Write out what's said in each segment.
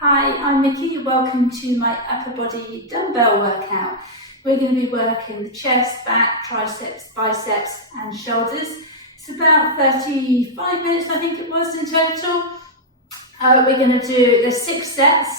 Hi, I'm Nikki. Welcome to my upper body dumbbell workout. We're going to be working the chest, back, triceps, biceps and shoulders. It's about 35 minutes, I think it was in total. We're going to do, there's 6 sets.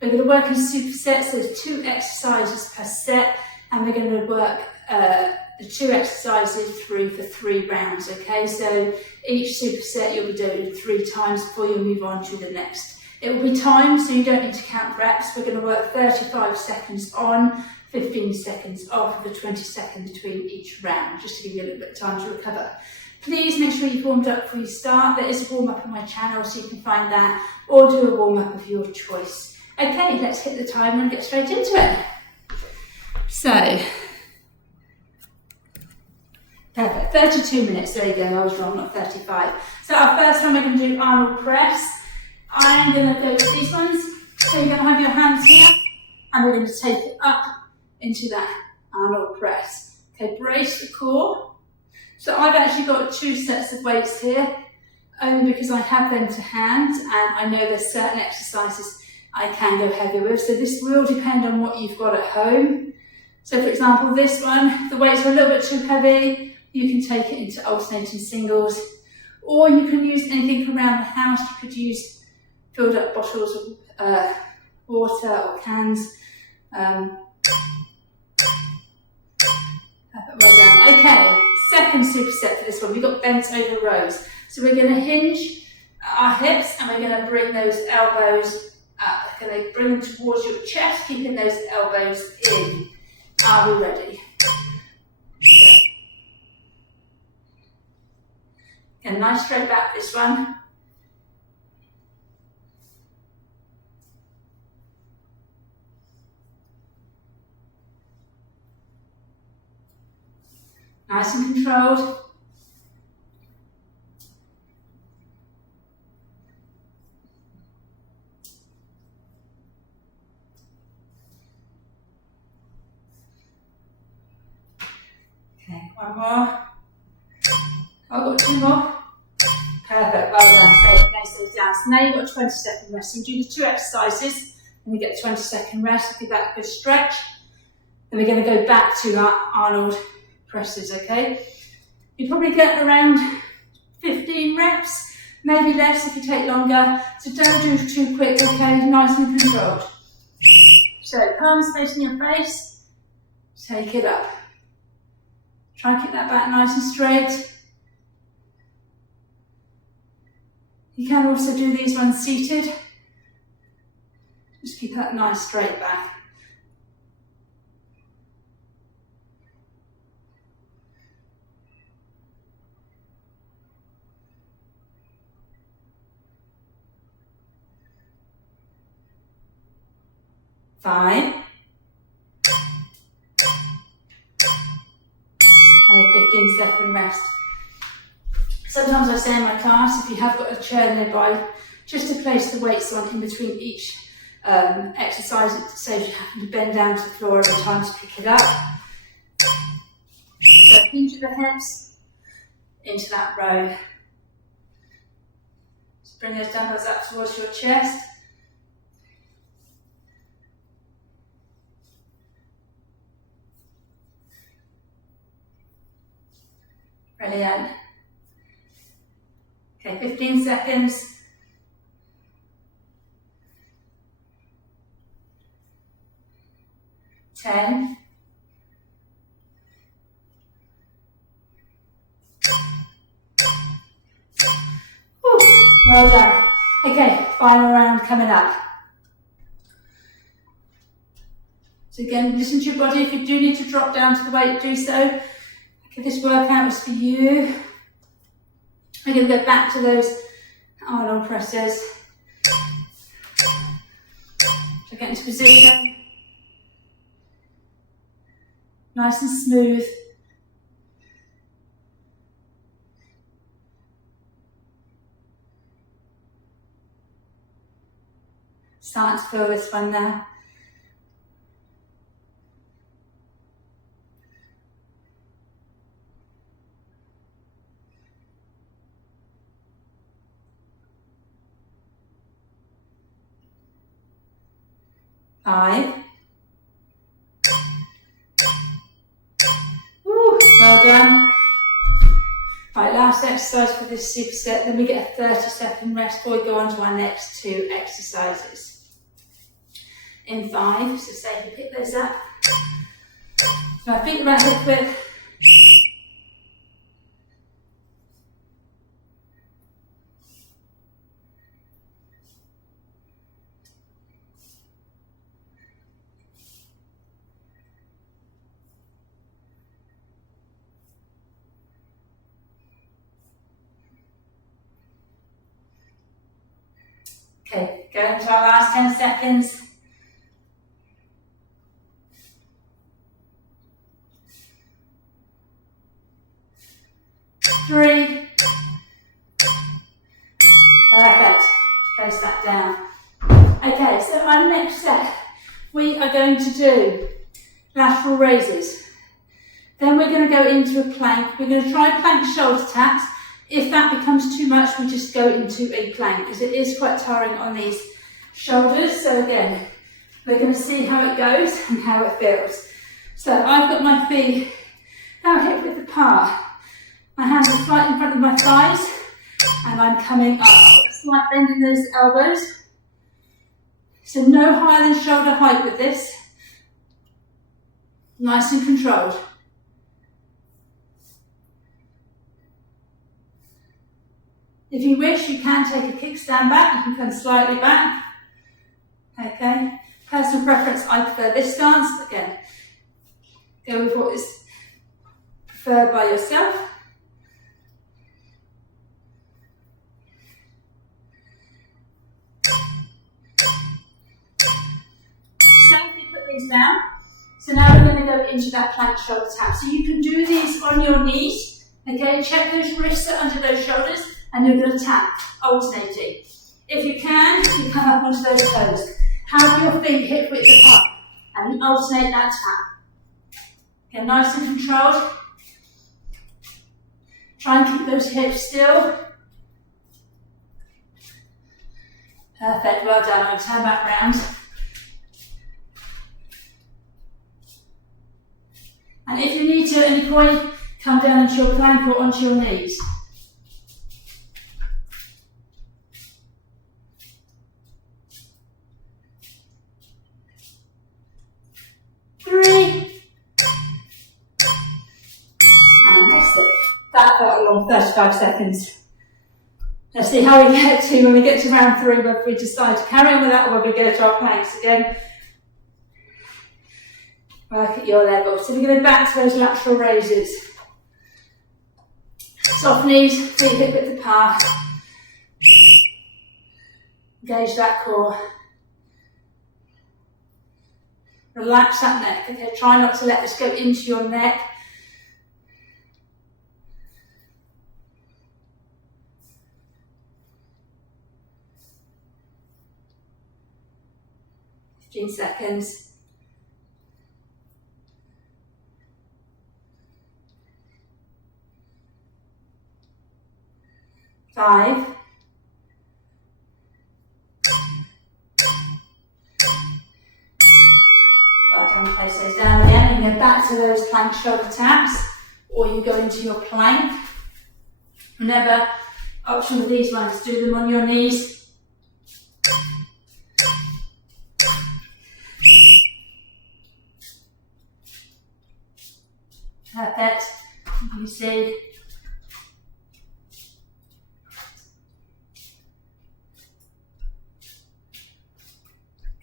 We're going to work in supersets. There's 2 exercises per set, and we're going to work the 2 exercises through for 3 rounds, okay? So each superset you'll be doing 3 times before you move on to the next. It will be timed, so you don't need to count reps. We're going to work 35 seconds on, 15 seconds off, with a 20 seconds between each round, just to give you a little bit of time to recover. Please make sure you've warmed up before you start. There is a warm-up on my channel, so you can find that, or do a warm-up of your choice. Okay, let's hit the timer and get straight into it. So, perfect, 32 minutes, there you go, I was wrong, not 35. So our first one, we're going to do Arnold press. I'm going to go with these ones. So you're going to have your hands here, and we're going to take it up into that Arnold press. Okay, brace the core. So I've actually got 2 sets of weights here, only because I have them to hand, and I know there's certain exercises I can go heavier with. So this will depend on what you've got at home. So for example, this one, the weights are a little bit too heavy. You can take it into alternating singles, or you can use anything around the house. You could use filled up bottles of water or cans. Well done. Okay, second superset for this one. We've got bent over rows. So we're going to hinge our hips, and we're going to bring those elbows up. Okay, bring them towards your chest, keeping those elbows in. Are we ready? And nice straight back this one. Nice and controlled. Okay, one more. I've got 2 more. Perfect, well done. Stay down. So now you've got a 20-second rest. So we do the 2 exercises, and we get a 20-second rest. Give that a good stretch. Then we're going to go back to our Arnold presses, okay? You probably get around 15 reps, maybe less if you take longer. So don't do it too quick, okay? Nice and controlled. So palms facing your face, take it up. Try and keep that back nice and straight. You can also do these ones seated. Just keep that nice straight back. Fine. Okay, 15-second rest. Sometimes I say in my class, if you have got a chair nearby, just to place the weights on in between each exercise, it saves you having to bend down to the floor every time to pick it up. So hinge the hips into that row. Just bring those dumbbells up towards your chest. Brilliant. Okay, 15 seconds. Ten. Whew, well done. Okay, final round coming up. So again, listen to your body. If you do need to drop down to the weight, do so. Okay, this workout is for you. We're going to go back to those Arnold presses. So get into position. Nice and smooth. Starting to feel this one now. 5. Woo, well done. Right, last exercise for this superset, then we get a 30-second rest before we go on to our next 2 exercises. In 5, so safely pick those up. So my feet about hip width. Okay, go into our last 10 seconds. 3. Perfect. Place that down. Okay, so our next set, we are going to do lateral raises. Then we're going to go into a plank. We're going to try plank shoulder taps. If that becomes too much, we just go into a plank because it is quite tiring on these shoulders. So again, we're going to see how it goes and how it feels. So I've got my feet now hip width apart. My hands are slightly in front of my thighs and I'm coming up. Slight bend in those elbows. So no higher than shoulder height with this. Nice and controlled. If you wish, you can take a kickstand back. You can come slightly back. Okay. Personal preference, I prefer this stance. Again, go with what is preferred by yourself. Safely put these down. So now we're going to go into that plank shoulder tap. So you can do these on your knees. Okay, check those wrists are under those shoulders. And you're going to tap, alternating. If you can, you come up onto those toes. Have your feet hip width apart and you alternate that tap. Okay, nice and controlled. Try and keep those hips still. Perfect, well done. I'll turn back round. And if you need to at any point, come down into your plank or onto your knees. 3. And that's it. That felt along 35 seconds. Let's see how we get to when we get to round 3, whether we decide to carry on with that or whether we go to our planks again. Work at your level. So we're going back to those lateral raises. Soft knees, feet hip width apart. Engage that core. Relax that neck. Okay, try not to let this go into your neck. Fifteen seconds. 5. Place those down again and go back to those plank shoulder taps, or you go into your plank. Whenever option with these ones, do them on your knees. Perfect. You can see.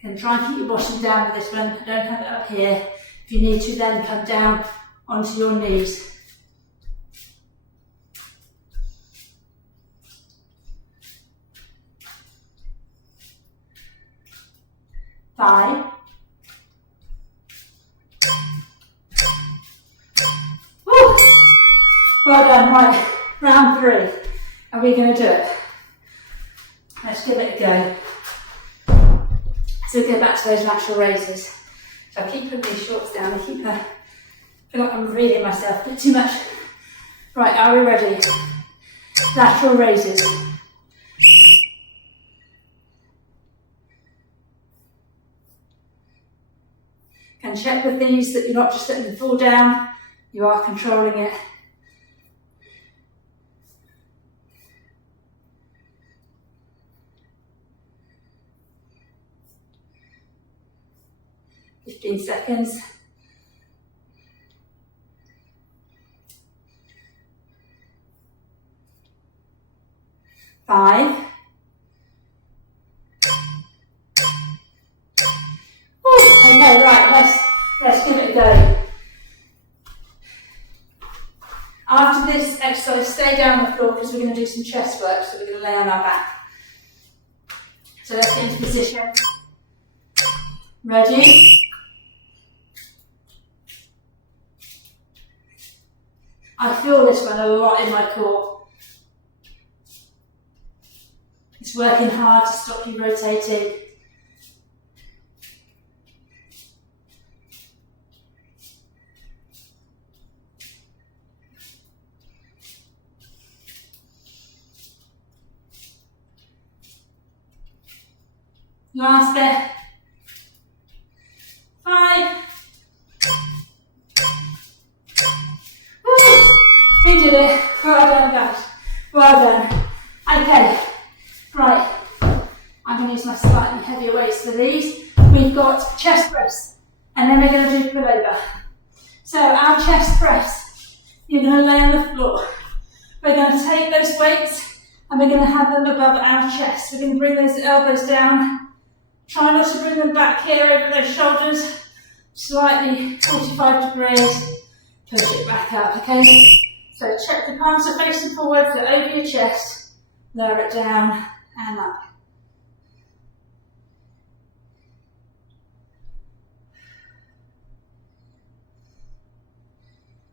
And try and keep your bottom down with this one. Don't have it up here. If you need to, then come down onto your knees. 5. Woo! Well done, right. Round 3. Are we going to do it? Let's give it a go. So go back to those lateral raises. So I keep putting these shorts down. I feel like I'm reading myself a bit too much. Right, are we ready? Lateral raises. check with these that you're not just letting them fall down, you are controlling it. "15 seconds. Five. Okay, right, let's give it a go. After this exercise, stay down on the floor because we're going to do some chest work, so we're going to lay on our back. So let's get into position. Ready? I feel this one a lot in my core. It's working hard to stop you rotating. Last bit. 5. Woo! We did it. Well done, guys. Well done. Okay. Right. I'm going to use my slightly heavier weights for these. We've got chest press, and then we're going to do pullover. So our chest press, you're going to lay on the floor. We're going to take those weights, and we're going to have them above our chest. We're going to bring those elbows down. Try not to bring them back here over those shoulders, slightly 45 degrees, push it back up, okay? So check the palms are facing forward, so over your chest, lower it down and up.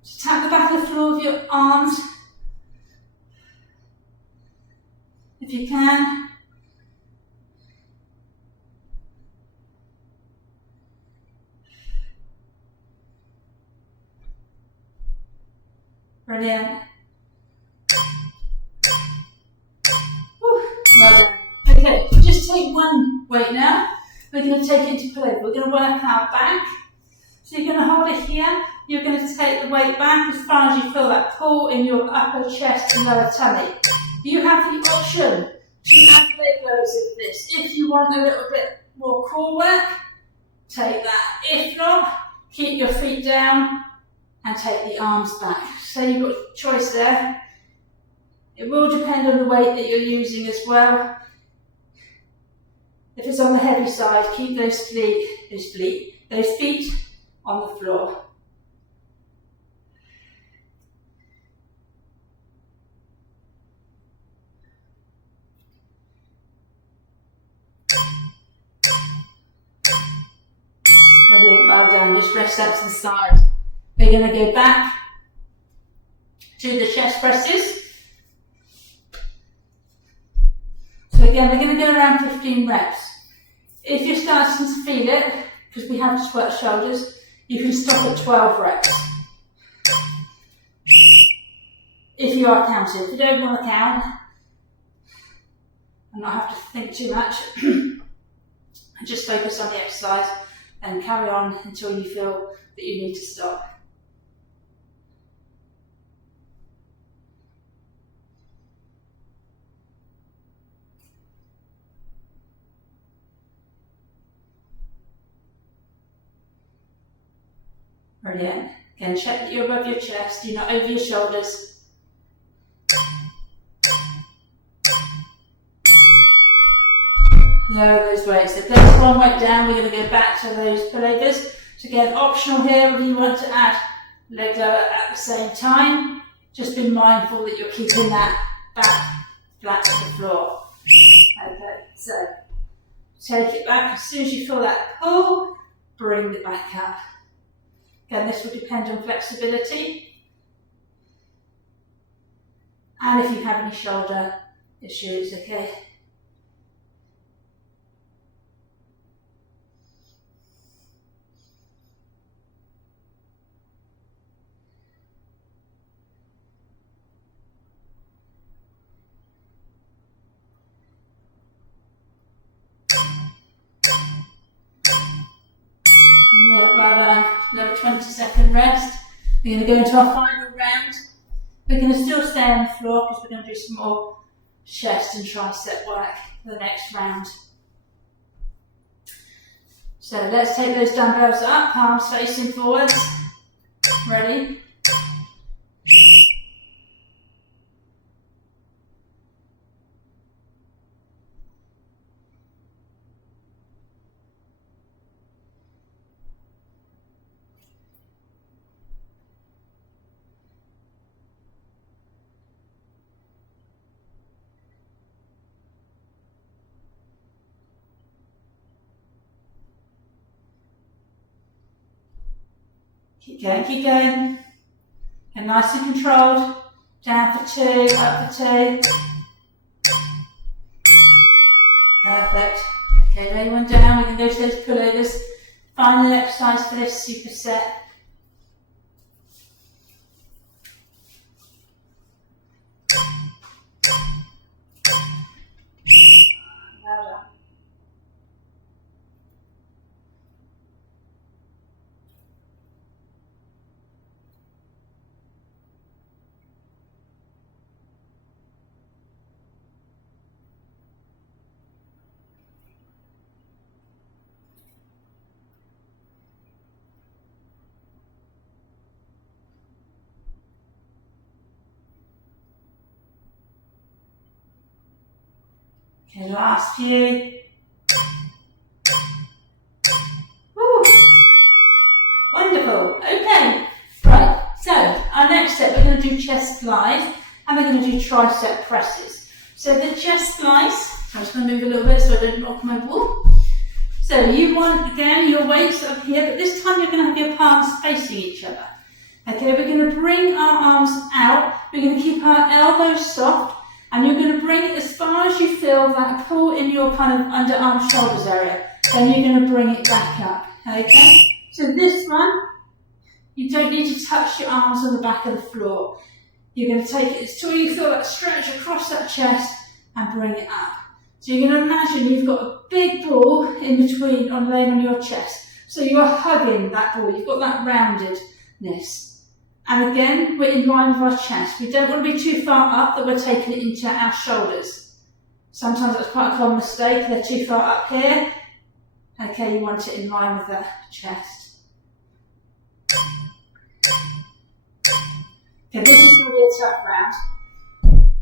Just tap the back of the floor with your arms, if you can. Brilliant. Woo, well done. Okay, just take one weight now. We're going to take it into pullover. We're going to work our back. So you're going to hold it here. You're going to take the weight back as far as you feel that pull in your upper chest and lower tummy. You have the option to add leg lowers of this. If you want a little bit more core work, take that. If not, keep your feet down and take the arms back. So you've got a choice there. It will depend on the weight that you're using as well. If it's on the heavy side, keep those feet on the floor. Brilliant, well done. Just rest that to the side. We're going to go back to the chest presses. So again, we're going to go around 15 reps. If you're starting to feel it, because we have to work shoulders, you can stop at 12 reps. If you are counting. If you don't want to count and not have to think too much, and just focus on the exercise and carry on until you feel that you need to stop. Brilliant. Again, check that you're above your chest, you're not over your shoulders. Lower those weights. So place one weight down, we're going to go back to those pullovers. So again, optional here if you want to add leg lower at the same time. Just be mindful that you're keeping that back flat to the floor. Okay, so take it back. As soon as you feel that pull, bring it back up. Again, this will depend on flexibility and if you have any shoulder issues, okay? Yeah, well done. 20-second rest. We're going to go into our final round. We're going to still stay on the floor because we're going to do some more chest and tricep work for the next round. So let's take those dumbbells up, palms facing forwards. Ready? Keep going. And nice and controlled. Down for 2, up for 2. Perfect. Okay, lay one down. We can go to those pullovers. Final exercise for this superset. Well done. Okay, last few. Woo. Wonderful. Okay. Right. So our next step, we're going to do chest flies and we're going to do tricep presses. So the chest flies, I'm just going to move a little bit so I don't knock my ball. So you want, again, your weights up here, but this time you're going to have your palms facing each other. Okay, we're going to bring our arms out. We're going to keep our elbows soft. And you're going to bring it as far as you feel that pull in your kind of underarm shoulders area. Then you're going to bring it back up. Okay? So this one, you don't need to touch your arms on the back of the floor. You're going to take it until you feel that stretch across that chest and bring it up. So you're going to imagine you've got a big ball in between laying on your chest. So you're hugging that ball. You've got that roundedness. And again, we're in line with our chest. We don't want to be too far up that we're taking it into our shoulders. Sometimes that's quite a common mistake. They're too far up here. Okay, you want it in line with the chest. Okay, this is going to be a tough round.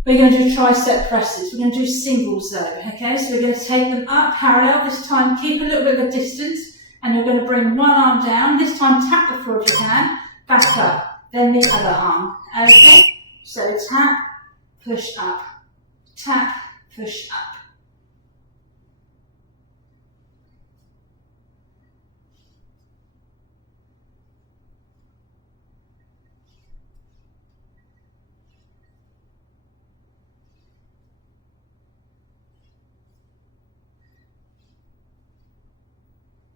We're going to do tricep presses. We're going to do singles though. Okay, so we're going to take them up parallel. This time, keep a little bit of a distance. And you're going to bring one arm down. This time, tap the floor if you can. Back up. Then the other arm. Okay? So tap, push up. Tap, push up.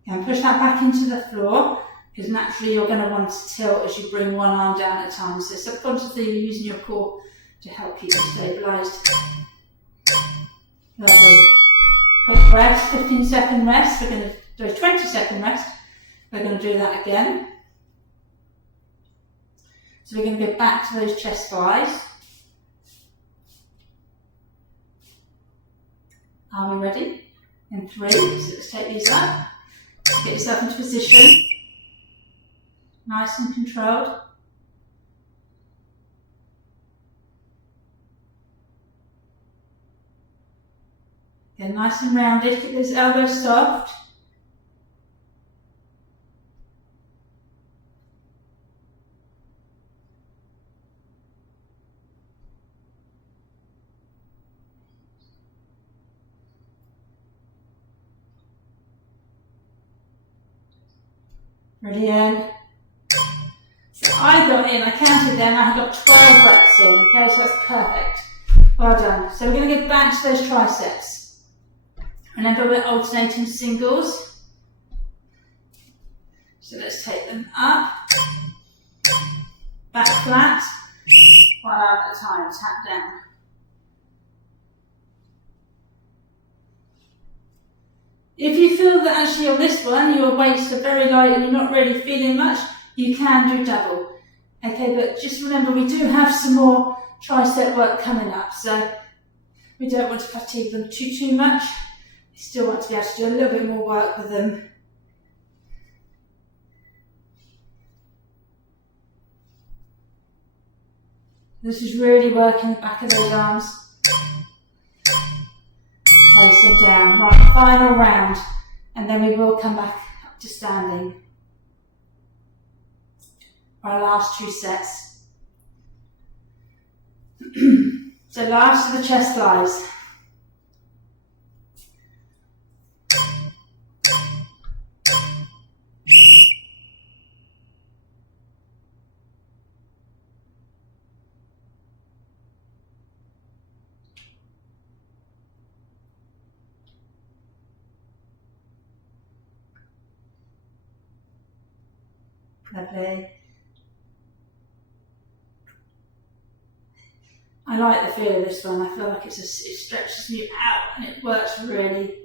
And push that back into the floor. Because naturally you're going to want to tilt as you bring one arm down at a time. So subconsciously you're using your core to help keep you stabilised. Lovely. Quick rest, 15-second rest. We're going to do a 20-second rest. We're going to do that again. So we're going to go back to those chest flies. Are we ready? In 3. So let's take these up. Get yourself into position. Nice and controlled. Get nice and rounded. Keep those elbows soft. Brilliant. So I got in, I counted them, I got 12 reps in, okay, so that's perfect. Well done. So we're going to get back to those triceps. Remember we're alternating singles. So let's take them up, back flat, one arm at a time, tap down. If you feel that actually on this one your weights are very light and you're not really feeling much, you can do double. Okay, but just remember we do have some more tricep work coming up, so we don't want to fatigue them too much. We still want to be able to do a little bit more work with them. This is really working the back of those arms. Place them down. Right, final round, and then we will come back up to standing for our last 2 sets. So last of the chest flies. Lovely. I like the feel of this one. I feel like it stretches you out and it works really.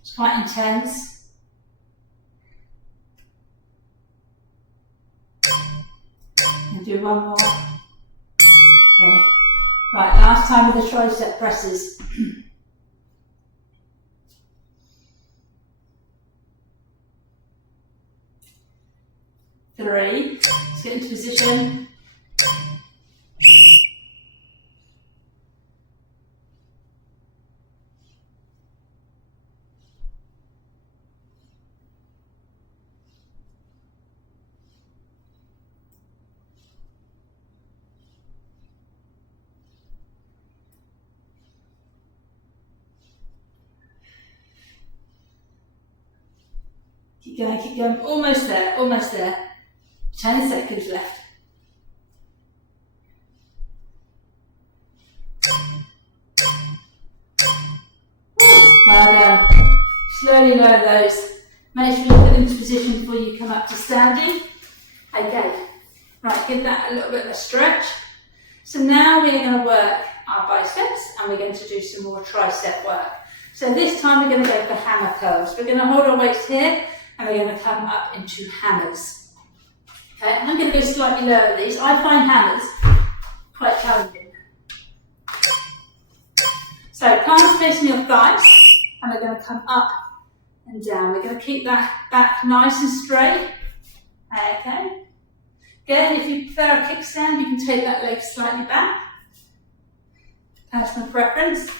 It's quite intense. And do one more. Okay. Right, last time with the tricep presses. 3, let's get into position. Keep going, almost there. 10 seconds left. Well done. Slowly lower those. Make sure you get into position before you come up to standing. Okay, right, give that a little bit of a stretch. So now we're going to work our biceps and we're going to do some more tricep work. So this time we're going to go for hammer curls. We're going to hold our weights here and we're going to come up into hammers. Okay, I'm going to go slightly lower than these. I find hammers quite challenging. So palms facing your thighs, and we're going to come up and down. We're going to keep that back nice and straight. Okay. Again, if you prefer a kickstand, you can take that leg slightly back. Personal preference.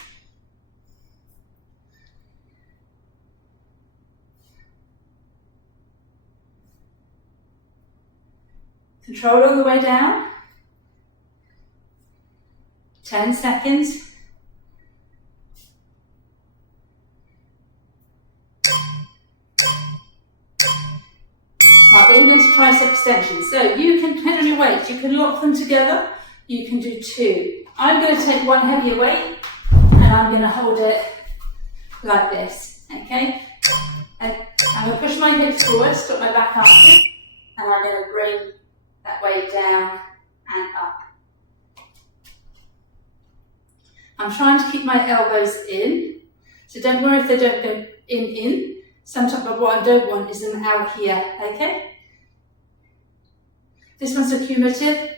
Control all the way down. 10 seconds. Right, we're going to go into tricep extensions. So you can, depending on your weight, you can lock them together. You can do 2. I'm going to take one heavier weight and I'm going to hold it like this. Okay? And I'm going to push my hips forward, stop my back up, and I'm going to bring that weight down and up. I'm trying to keep my elbows in, so don't worry if they don't go in. Sometimes what I don't want is them out here, okay? This one's a cumulative,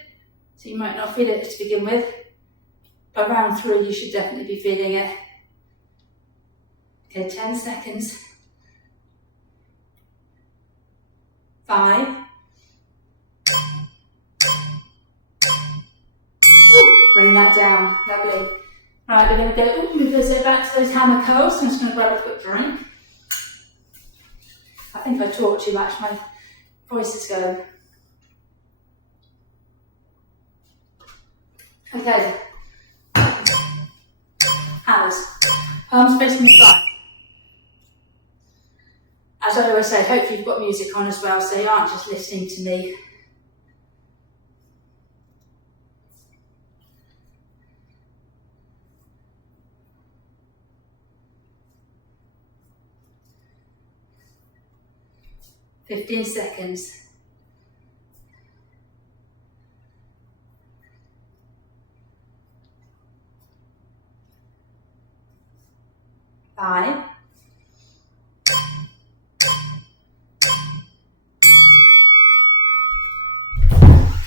so you might not feel it to begin with. By round 3, you should definitely be feeling it. Okay, 10 seconds. 5. Bring that down, lovely. Right, we're going to go, move those back to those hammer curls. So I'm just going to grab a quick drink. I think I talk too much, my voice is going. Okay. Hammers. Palms facing the side. As I always say, hopefully you've got music on as well, so you aren't just listening to me. Fifteen seconds. 5. 4.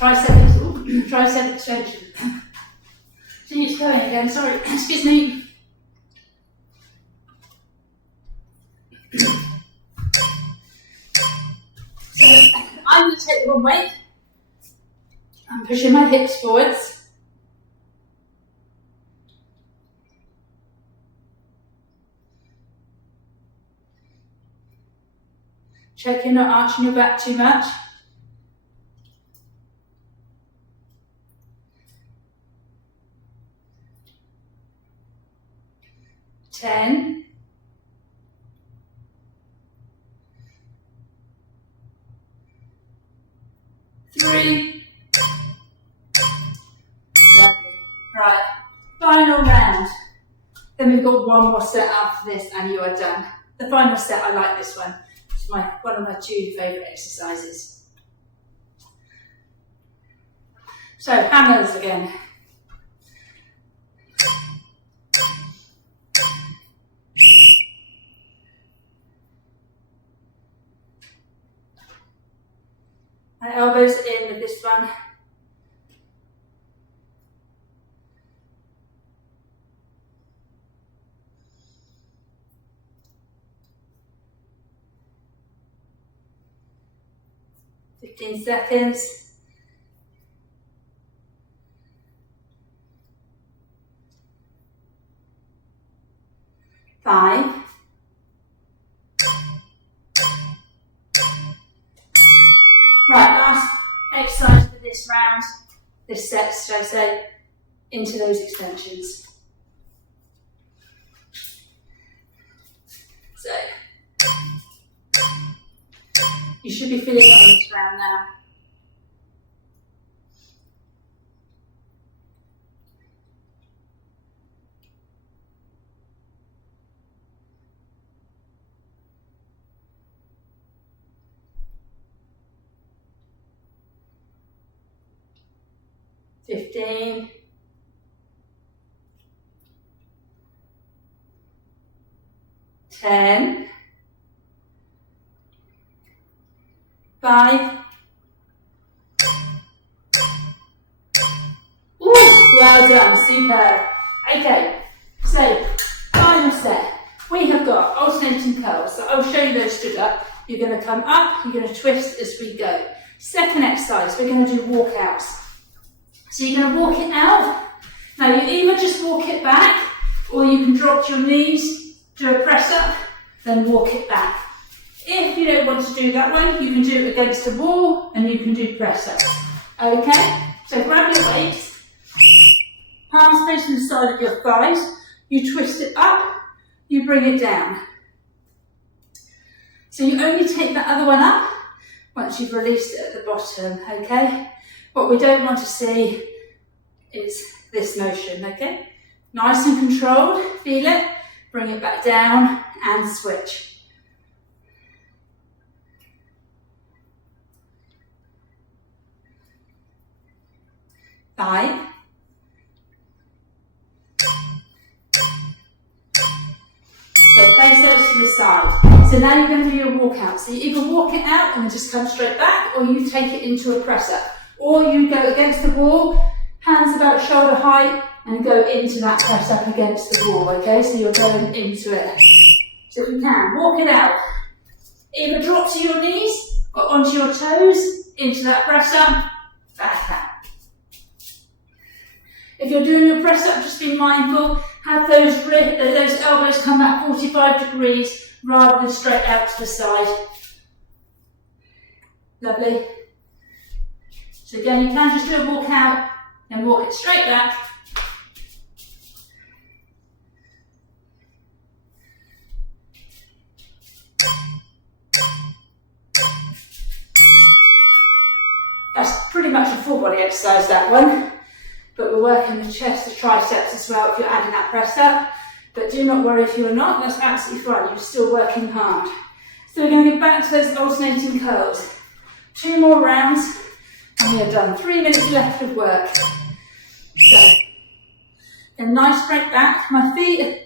tricep extension. See, it's going again, sorry, excuse me. So I'm going to take the one weight. I'm pushing my hips forwards. Check you're not arching your back too much. Ten. 3. Lovely. Right, final round. Then we've got one more set after this and you are done. The final set, I like this one. It's one of my 2 favourite exercises. So, hammers again. My elbows in with this one. Fifteen seconds. Five. Right, last exercise for this round, this set, should I say, into those extensions. So, you should be feeling it on this round now. Fifteen. 10. 5. Ooh, well done, superb. Okay, so final set. We have got alternating curls. So I'll show you those stood up. You're going to come up, you're going to twist as we go. Second exercise, we're going to do walkouts. So you're going to walk it out. Now you either just walk it back, or you can drop to your knees, do a press up, then walk it back. If you don't want to do that one, you can do it against a wall and you can do press ups. Okay? So grab your weights, palms facing the side of your thighs, you twist it up, you bring it down. So you only take that other one up once you've released it at the bottom, okay? What we don't want to see is this motion, okay? Nice and controlled, feel it, bring it back down and switch. Five. So face those to the side. So now you're going to do your walkout. So you either walk it out and then just come straight back, or you take it into a press up. Or you go against the wall, hands about shoulder height, and go into that press up against the wall, okay? So you're going into it. So if you can, walk it out. Either drop to your knees, or onto your toes, into that press up, back out. If you're doing your press up, just be mindful, have those elbows come back 45 degrees, rather than straight out to the side. Lovely. So again, you can just do a walk out and walk it straight back. That's pretty much a full body exercise, that one. But we're working the chest, the triceps as well if you're adding that press up. But do not worry if you're not, that's absolutely fine, you're still working hard. So we're going to get back to those alternating curls. 2 more rounds. And we are done. 3 minutes left of work. So, a nice straight back. My feet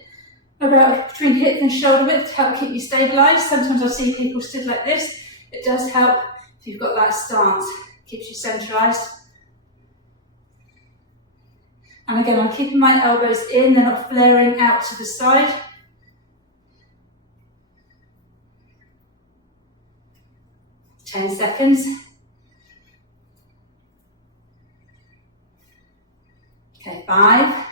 are about between hip and shoulder width to help keep you stabilised. Sometimes I see people stood like this. It does help if you've got that stance. Keeps you centralised. And again, I'm keeping my elbows in, they're not flaring out to the side. Ten seconds. Okay, 5.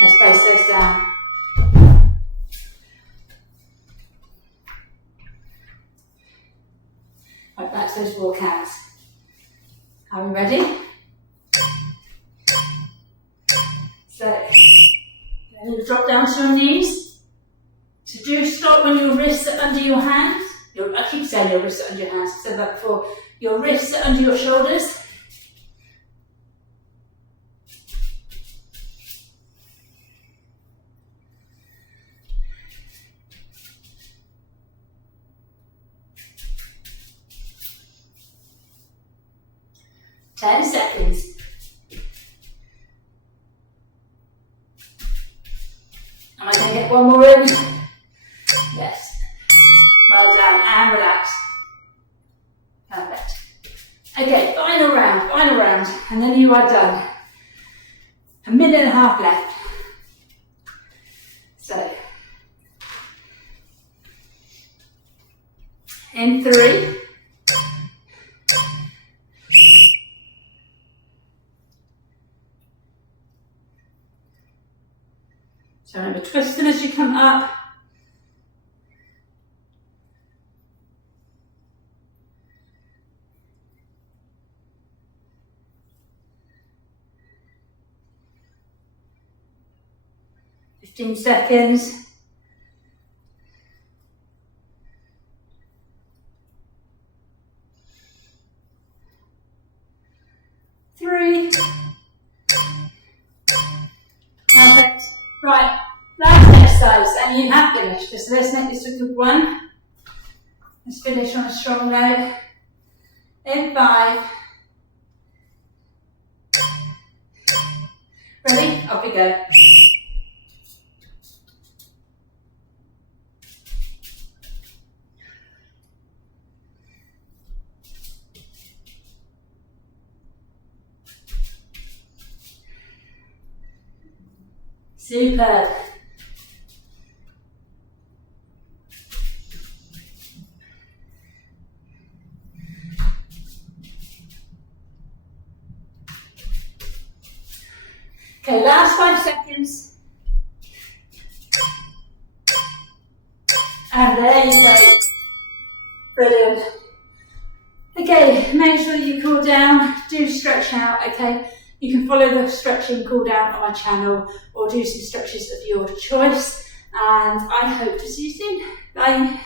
Let's place those down. Right, that's those walkouts. Are we ready? So, drop down to your knees. So do stop when your wrists are under your hands. I keep saying your wrists are under your hands, I said that before. Your wrists are under your shoulders. Ten seconds. Am I going to get one more in? Yes. Well done, and relax. Perfect. Okay, final round, and then you are done. A minute and a half left. So, in 3. So remember, twist them as you come up. Fifteen seconds. Three. Perfect. Right, last exercise, and you have finished. So let's make this a good one. Let's finish on a strong note. In 5. Ready? Off we go. Superb. Okay, last 5 seconds. And there you go. Brilliant. Okay, make sure you cool down, do stretch out, okay? You can follow the stretching cool down on my channel or do some stretches of your choice. And I hope to see you soon. Bye.